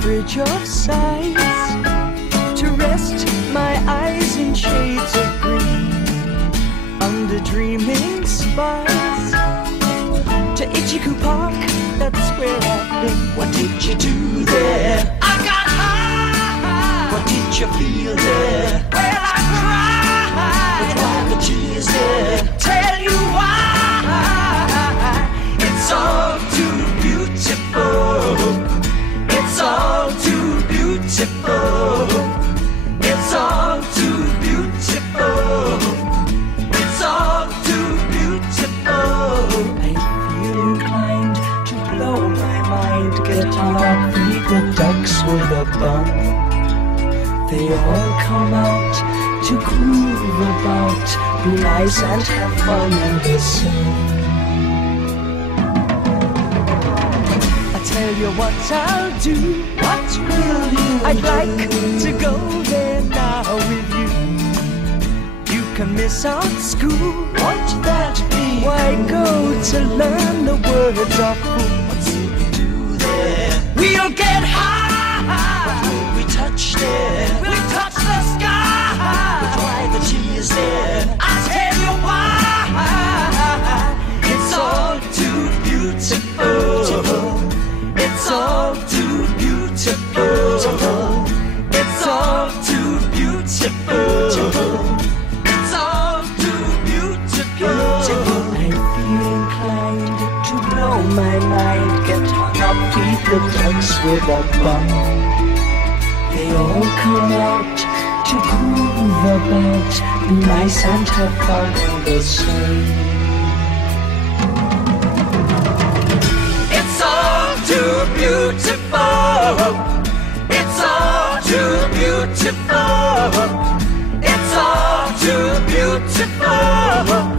bridge of sights, to rest my eyes in shades of green, under dreaming spires, to Ichiku Park, that's where I've been. What did you do there? I got high. What did you feel there? Well, I cried. But why the tears there? Tell you why. It's all too beautiful. It's all too beautiful. It's all too beautiful. It's all too beautiful. I feel inclined to blow my mind, get on up, feed the ducks with a bun. They all come out to groove about, be nice and have fun in the sun. Tell you what I'll do. What will you I'd do? Like to go there now with you. You can miss out school. Won't that be? Why go to learn the words of fool? What will we do there? We'll get high. What will we touch there? We'll touch the sky. But why the tears there? I'll tell you why. It's all too beautiful. It's all too beautiful. It's all too beautiful. It's all too beautiful. I feel inclined to blow my mind, get hung up, feed the ducks with a bun. They all come out to groove about, be nice and have fun in the sun. Too beautiful. It's all too beautiful. It's all too beautiful.